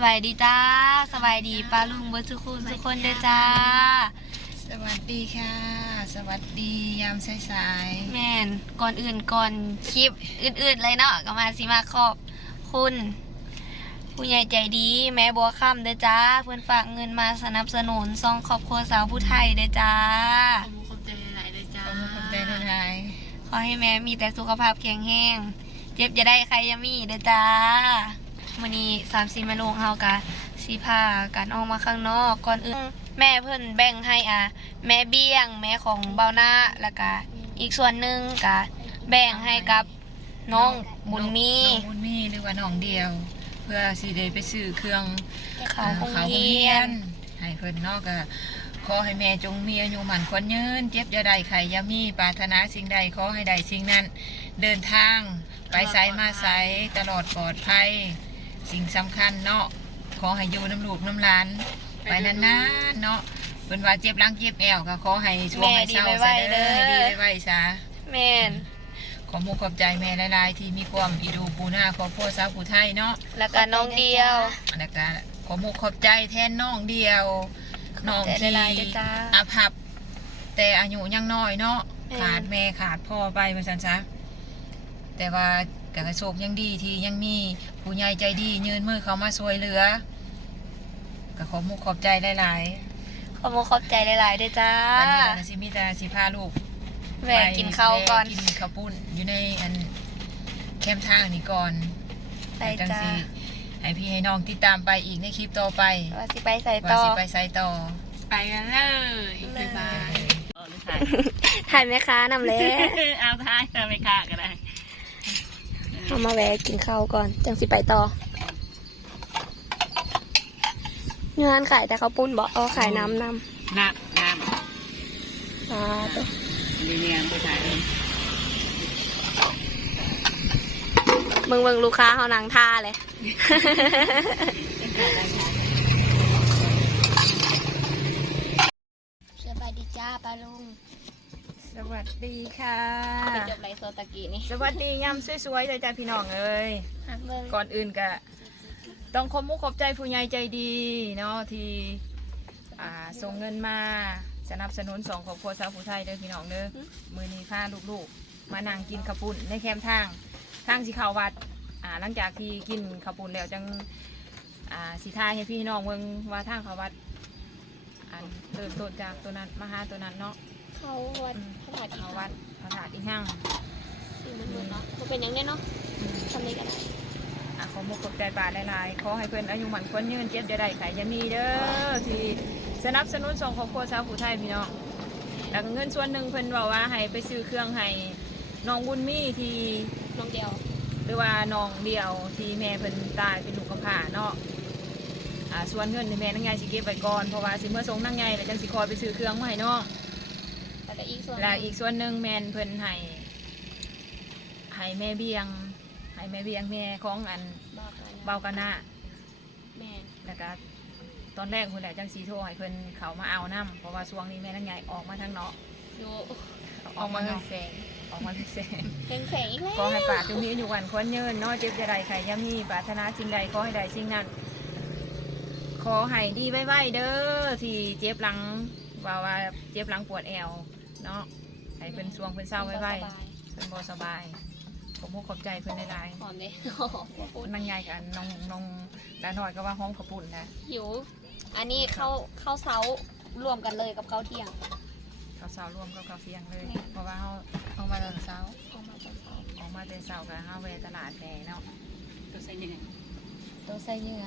สบายดีจ้าสบายดีป้าลุงเบิร์ทุกคนทุกคนเด้อจ้า สวัสดีค่ะ สวัสดียามสายแม่นก่อนอื่นก่อนคลิปอื่นๆเลยเนาะก็มาสิมาขอบคุณผู้ใหญ่ใจดี แม่บัวค่ำเด้อจ้า เพื่อนฝากเงินมาสนับสนุนซองครอบครัวสาวผู้ไทยเด้อจ้าขอบคุณขอบใจหลายๆเลยๆจ้าขอบคุณใจในไทยขอให้แม่มีแต่สุขภาพแข็งแรงเจ็บจะได้ใครยามีเด้อจ้า วันนี้สามสิมาลงเฮากะสีพากันออกมาข้างนอกก่อนอื่นแม่เพิ่นแบ่งให้อะแม่เบี้ยง แม่ของเบาหน้าแล้วก็อีกส่วนหนึ่งกะแบ่งให้กับน้องบุญมีน้องบุญมีหรือว่าน้องเดียว เพื่อสิได้ไปซื้อเครื่องเขาคงเขาเฮียนให้เพิ่นเนอกก็ขอให้แม่จงมีอายุหมันคนยืนเจ็บจะได้ไข่ยามีปรารถนาสิ่งใดขอให้ได้สิ่งนั้น เดินทางไปไสมาไสตลอดปลอดภัย สิ่งสำคัญเนาะขอให้อยู่น้ำลูกน้ำหลาน ไปนานๆเนาะเป็นว่าเจ็บหลังเจ็บแอวก็ขอให้ช่วงให้เศร้าซะเด้อให้ดีไว้ซะ แม่น ขอมุกขอบใจแม่หลายๆที่มีความอีดูปูหน้าครอบครัวสาวผู้ไทยเนาะแล้วก็น้องเดียว แล้วก็ขอมุกขอบใจแทนน้องเดียวน้องขอบใจที่หลายๆเด้อจ้า อาภัพแต่อายุยังน้อยเนาะแม่ขาดแม่ขาดพ่อไปมาสันซะแต่ว่า ก็กระโชคยังดีที่ยังมีผู้ใหญ่ใจดี ยืนมือเขามาช่วยเหลือก็ขอมุกขอบใจหลายๆขอบคุณขอบใจหลายๆเด้อจ้าวันนี้ก็สิมีแต่สิพาลูกแม่กินข้าวก่อน ไปกินข้าวปุ้นอยู่ในอันแคมป์ทางนี่ก่อนไปจังจ้าสิให้พี่ให้น้องติดตามไปอีกในคลิปต่อไปว่าสิไปใส่ว่าต่อ สิไปไซต่อ ไปกันเลยบ๊ายบายเออหรือถ่ายถ่ายแม่ค้านำแล้ว เอาถ่ายเอาไปค่ะก็ได้ เอามาแวะกินข้าวก่อน จังสิไปต่อ เงื่อนขายแต่ข้าวปุ้นบอกเอาขายน้ำนน้ำน้ำอ่าตัวำมีเนียนไปถ่ายเองเบิ่งเบิ่งลูกค้าเขานางท่าเลย สบายดีจ้าปาลุง สวัสดีค่ะ ไปจบไรโซตะกี้นี่สวัสดียามสวยๆเลยจ้าพี่น้องเอ้ยเบิ่งก่อนอื่นก็ต้องขอมุกขอบใจผู้ใหญ่ใจดีเนาะที่อ่าส่งเงินมาสนับสนุนสองครอบครัวชาวผู้ไทยเด้อพี่น้องเด้อมือนี้พาลูกๆ มานั่งกินข้าวปุ้นในแคมป์ทางทางสิเข้าวัดอ่าหลังจากที่กินข้าวปุ้นแล้วจังอ่าสิทายให้พี่น้องเมืองว่าทางเข้าวัดอันเริ่มต้นจากตัวนั้นมาหาตัวนั้นเนาะ เขาวัดพระบาทเข้าวัดพระธาตุอีหั่งสี่หมื่นเนาะมันเป็นยังไงเนาะทำนี้กันได้อะขอมุกขอบใจป่าหลายๆขอให้เพื่อนอายุหมันคนยืนเจ็บจะได้ไขจะมีเด้อที่สนับสนุนส่งครอบครัวชาวผู้ไทยพี่น้องแล้วก็เงินส่วนหนึ่งเพิ่นบอกว่าให้ไปซื้อเครื่องให้น้องบุญมีที่น้องเดียวหรือว่าน้องเดียวที่แม่เพิ่นตายเป็นลูกกำพร้าเนาะอ่าส่วนเงินที่แม่นางไงสิเก็บไว้ก่อนเพราะว่าสิเมื่อส่งนางไงแล้วจังสิคอยไปซื้อเครื่องมาให้น้องแต่ ก็อีกส่วนแล้วอีกส่วนหนึ่งแม่นเพิ่นให้ให้แม่เบียงให้แม่เบียงแม่ของอันบ้ากันเบากะหน้าแม่แล้วก็ตอนแรกคนแหละจังสีโทรให้เพิ่นเขามาเอาน้ำเพราะว่าช่วงนี้แม่นางใหญ่ออกมาทางเนาะอยู่ออกมาทางแสงออกมาทางแสงแข็งแข็งอีกแล้วขอให้ปากตรงนี้อยู่วันคนยืนเนาะเจ็บจะใดใครยามีปรารถนาสิ่งใดขอให้ได้สิ่งนั้น ขอให้ดีไว้ๆเด้อที่เจ็บหลังว่าว่าเจ็บหลังปวดแอว เนาะให้เพิ่นช่วงเพิ่นเศร้าไว้ๆเพิ่นบ่สบาย ผมขอบใจเพิ่นหลายหอมเลยๆนางใหญ่กับน้องน้องดาหน่อยก็ว่าห้องขปุ่นนะหิว อันนี้เข้าเข้าเซารวมกันเลยกับข้าวเที่ยงเขาวเช้าร่วมกับข้าวเที่ยงเลยเพราะว่าเขาเขามาตอนเช้าออกมาตอนเช้าออกมาแต่เช้ากับเขาไปตลาดแหน่เนาะตัวเส้นยังไงตัวใส่เนื้อ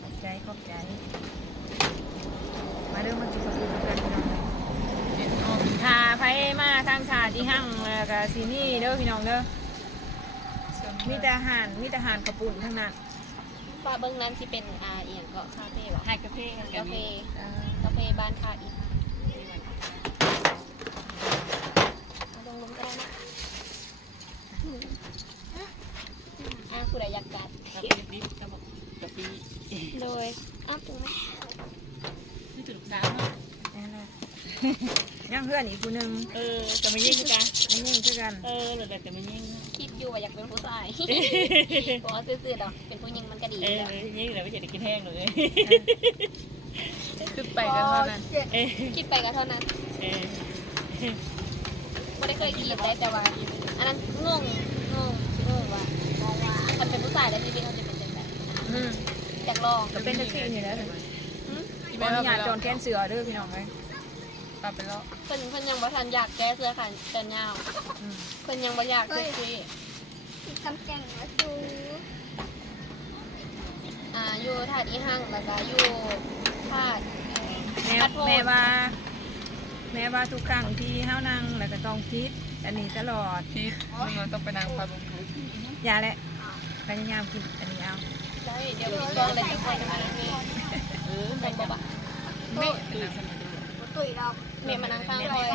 ขอบใจขอบใจ มาเริ่มมากินข้าวอื่นกันพี่น้อง ถ้าไผมาทางชาติที่ห้างแล้วก็ซีนี่เด้อพี่น้องเด้อมีแต่อาหารมีแต่อาหารกระปุ่นทั้งนั้นฟ้าเบิ้งนั้นที่เป็นอาเอียงก็คาเฟ่วะให้กาแฟกันกาแฟมีกาแฟบ้านคาอีกเอาลงลงก็ได้นะอะคุณอยากกัดกาแฟดิบกาแฟกาแฟโดยอ้าวตรงไหมนี่ถูกสาวเนาะ นั่นแหละยังเพื่อนอีกคนนึงเออจะไม่ยิ่งคือกันไม่ยิ่งคือกัน เออหรือแต่จะไม่ยิ่งคิดอยู่ว่าอยากเป็นผู้ชายบอกว่าซื่อๆดอกเป็นเป็นผู้หญิงมันก็ดีเออแล้วนี่เลยไม่ใช่ได้กินแห้งเลยคือไปกันเท่านั้น เออคิดไปก็เท่านั้นเออไม่ได้เคยคิดได้แต่ว่า อันนั้นงงงงงงว่ามันเป็นผู้ชายแล้วชีวิตเขาจะเป็นจังไงอืมอยากลอง ก็เป็นแท็กซี่นี่แหละอืมขออนุญาตจอนแกนเสือเด้อพี่น้องเอ้ย กลับไปแล้วเพิ่นเพิ่นยังบ่ทันอยากแก้เสื้อขาแขนยาวอืมเพิ่นยังบ่อยากเซ็กซี่คำแก่งมาดูอ่าอยู่ถาดอีห้างแล้วก็อยู่ถาด แม่ขอโทษ แม่ว่า แม่ว่าทุกครั้งที่เฮานั่งแล้วก็ต้องคิดอันนี้ตลอดที่มันต้องไปนั่งพักอย่าแหละพยายามคิดอันนี้เอาใช่เดี๋ยวพี่ซ้อนเลยจะค่อยมานั่งนี่เออเป็นบ่ปะไม่ตื่นสมัยดู ตุ๋ยเราเมียมานั่งข้างคอย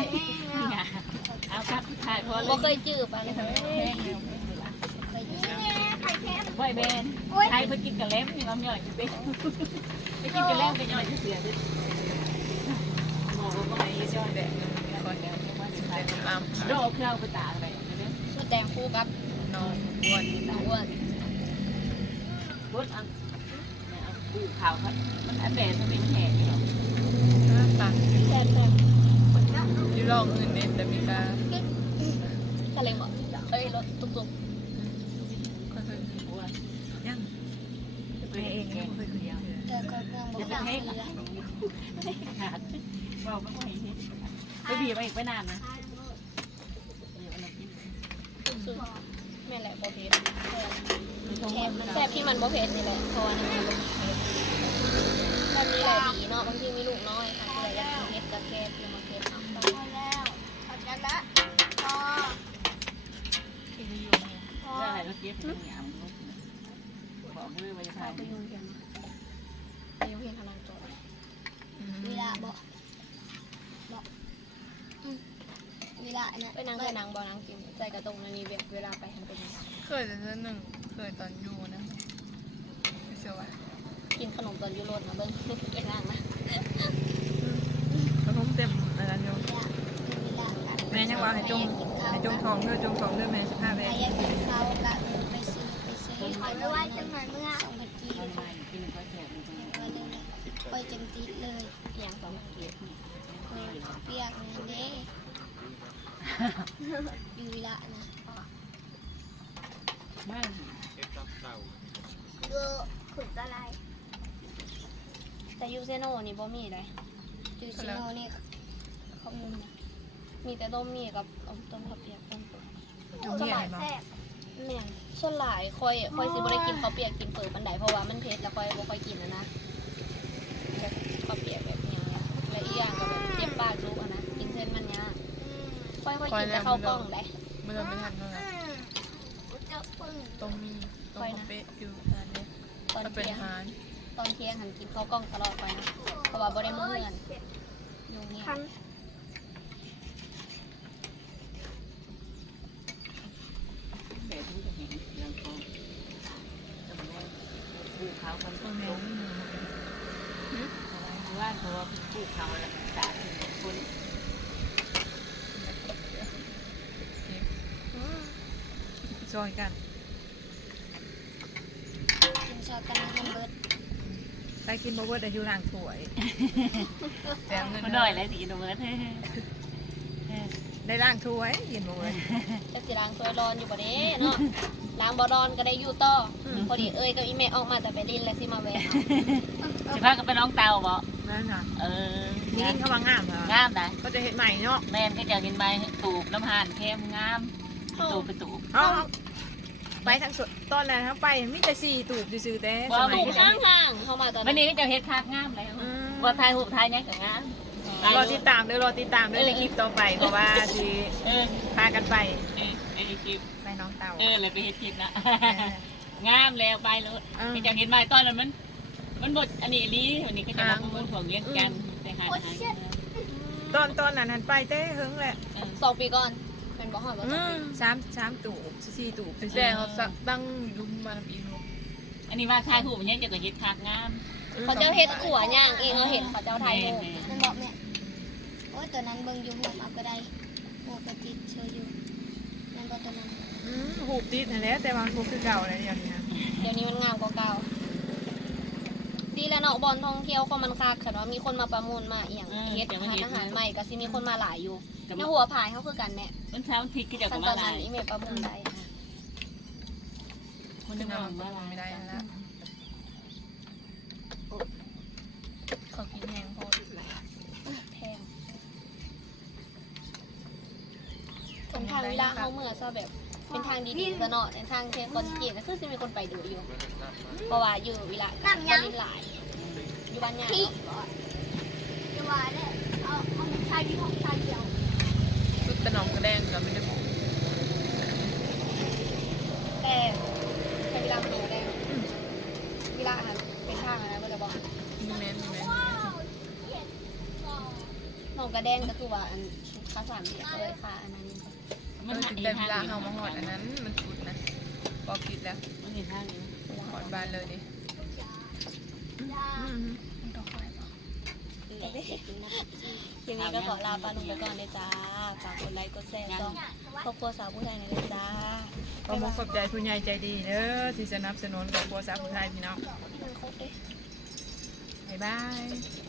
เอาครับถ่ายพอเลบ่ยเคยจืบอะไรทั้งนั้นแห้งแล้วไข่แค่บ่อยแบนใครเพิ่งกินกระเล็มมีน้ำย่อยไปไปกินกระเล็มไปย่อยที่เสียด้วยหมอบอกว่าไอ้ย่อยแบบก่อนแล้วว่าสุดท้ายอ้ามโรคเครื่องไปตาอะไรเนี่ยชุดแดงคู่กับนอนอ้วนน้องอ้วนรถอันดูข่าวครับมันอันแบบมันเป็นแผลอยู่หรอ ตังแซ่บแซ่บอยู่รอบอื่นเนี่ยแต่มีการทะเลบ่เอ้ยรถตุกก็คือว่ายังแม่เองยังไม่เคยคุยเสือเจอคนเมืองบอกจะว่าเป็นเฮกขาดเราไม่ค่อยเห็นไปบีบไปอีกไม่นานนะๆคือแม่นแหละบ่เผ็ดแซ่บแซ่บที่มันบ่เผ็ดนี่แหละเพราะว่านี่มันบ่มีเผ็ดแบบนี้แหละดีเนาะบางทีมีลูก เผ็ดกับแซ่บที่มันเผ็ดเนาะพอแล้วพอกันละพอที่อยู่เนี่ยจะอะไรก็เก็บเป็นอย่างบอกด้วยว่าจะข้าทาวนไปยุ่เพียงไปยุ่เพียงขนาดตัวเวลาบอกบอกเวลาเนี่ยไปนั่งเคยนั่งบ่นั่งกินใจกระตรงนั่นนี่เวลาไปหันไปนั่งเคยแต่หนึ่งเคยตอนอยู่นะไม่เชื่อว่ากินขนมตอนอยูโรดนะเบิ้งไปนั่งนะ ขนมเต็มอันนั้นอยู่ เวลากัน แม่ยัง ว่าให้จงให้จงทองเด้อจงทองเด้อแม่สิพาไปใครอยากกินข้าวกันไปซื้อไปซื้อขอไม่ว่าจังหวัดเมื่อสองพันกีทำไมกินก็แจกจริงก็เลยไปจังติดเลยอย่างสองเกียรติเออเปียกนี่เด้อยู่เวลานะไม่ดูขุดอะไร แต่ยูเซโนนี่บ่มีเลยจูซิโนนี่เขามุม มีแต่ต้มมีกับต้มต้มข้าวเปียกต้มเปื่อยโรงเรียนเนาะแม่นส่วนหลายคอยคอยสิบ่ได้กินข้าวเปียกกินเปื่อยปันไดเพราะว่ามันเผ็ดแล้วคอยบ่ค่อยกินนะนะแบบข้าวเปียกแบบเนี้ยและอีกอย่างก็แบบเจ็บปากลูกอะนะกินเส้นมันยากค่อยๆกินแต่ข้าวกล้องได้ เมื่อเราไม่ทันเท่าไหร่จะปึ้งต้องมีต้องเป๊ะอยู่อันนี้ตอนถ้าเป็นเที่ยงอาหารตอนเที่ยงหันกินข้าวกล้องตลอดไปนะเพราะว่าบ่ได้มื้อเงินอยู่เงียบแบบที่จะเห็นยังคงผูก เขาคนต้นลงว่าตัวผูกเขาแล้วตาถึงคนซอยกันกินชอกันให้เบิร์ดไปกินบ่เบิร์ดอายุร่างถ้วยแจมเงินมันหน่อยแล้วสิโนเบิร์ต ได้ร่างถ้วยกินบ่เบิดจะสิล้างถ้วยร้อนอยู่บ่เด้เนาะล้างบ่ร้อนก็ได้อยู่ต่ออมพอดีเอ้ยกับอีแม่ออกมาแต่ไปดินแล้วสิมาแวะสิพากันไปน้องเตาบ่นั่นน่ะเออนี่กินเขาว่างามเหรองามนะก็จะเห็นใหม่เนาะแม่ก็จะกินใบตูบน้ำหานเข้มงามตูบไปตูบเอาไปทางสุดตอนแรกเขาไปมีแต่สี่ตูบซื่อๆแต่สมัยถูกนี้ข้างห่างเข้ามาตอนวันนั้นนี้ก็จะเฮ็ดคักงามแล้วอืมว่าทายหูทายเนี่ยก็งาม รอติดตามเด้อรอติดตามเด้อในคลิปต่อไป เพราะว่าสิเออพากันไปเออไอ้คลิปไปน้องเต่า เออเลยไปเฮ็ดคลิปนะงามแล้วไปเลยเออก็จะเห็นใบตอนนั้นมัน มันบดอันนี้ลีวันนี้ก็จะมาพูดของเลี้ยงกันแต่หาอาหารตอนตอนนั้นหันไปเต้หึงแหละเออ สองปีก่อนเป็นบ่ฮอดบ่สองปีสามสามตูบสี่ตูบแต่เขาสักตั้งยุมมาทำอีกอันนี้ว่าทายหูมันเนี่ยจะก็เฮ็ดคักงามเขาเจ้าเฮ็ดขัวย่างเองเขาเห็นเขาเจ้าไทยโมมันบอกแม่โอ้ ยตัวนั้นเบิ่งอยู่หัวเอาก็ได้หัวกระติดเชยอยู่นั่นก็ตัวนั้น อืมหูบติดนั่นแหละแต่ว่ามันบ่คือเก่าเลยเดี๋ยวนี้นะเดี๋ยวนี้มันงามกว่าเก่า ดีแล้วเนาะบอลท่องเที่ยวคนมันคักค่ะเนาะมีคนมาประมูลมาอีหยังเฮ็ดทานอาหารใหม่ก็สิมีคนมาหลายอยู่กับในหัวผายเขาคือกันแม่มันเช้าทิศก็จะขั้กับนตมาอนลานั้นยอีเมลประมูลได้ คนขึ้จะนมามามาลายไม่ได้แล้ว เวลาเขาเมื่อซะแบบเป็นทางดีๆซะเนาะในทางเทคอนเกตก็คือจะมีคนไปดูอยู่ เพราะว่าอยู่เวลาคนมีหลายอยู่บ้านยาพี่เนาะจะว่าเนี่ยเอาเอาชายที่ของชายเดียวชุดตะหนอมกระแดงเราไม่ได้บอกแต่ใช้เวลามันดูได้เวลาอาหารเป็นทางอะไรก็จะบอกมีแมนมีแมนหนองกระแดงก็คือว่าอันค่าสามเดียเลยค่ะอันนั้น เออแต่เวลาเขามาหอดอันนั้น มันชุดนะบอกผิดแล้วมันเห็นทางนี้หอดบานเลยดิทีนี้ก็ขอลาปาหนุ่มไปก่อนเลยจ้าฝากกดไลค์กดแชร์ก็ครอบครัวสาวผู้ไทยหน่อยเลยจ้าขอบคุณขอบใจผู้ใหญ่ใจดีเด้อที่สนับสนุนครอบครัวสาวผู้ไทยพี่น้องบ๊ายบาย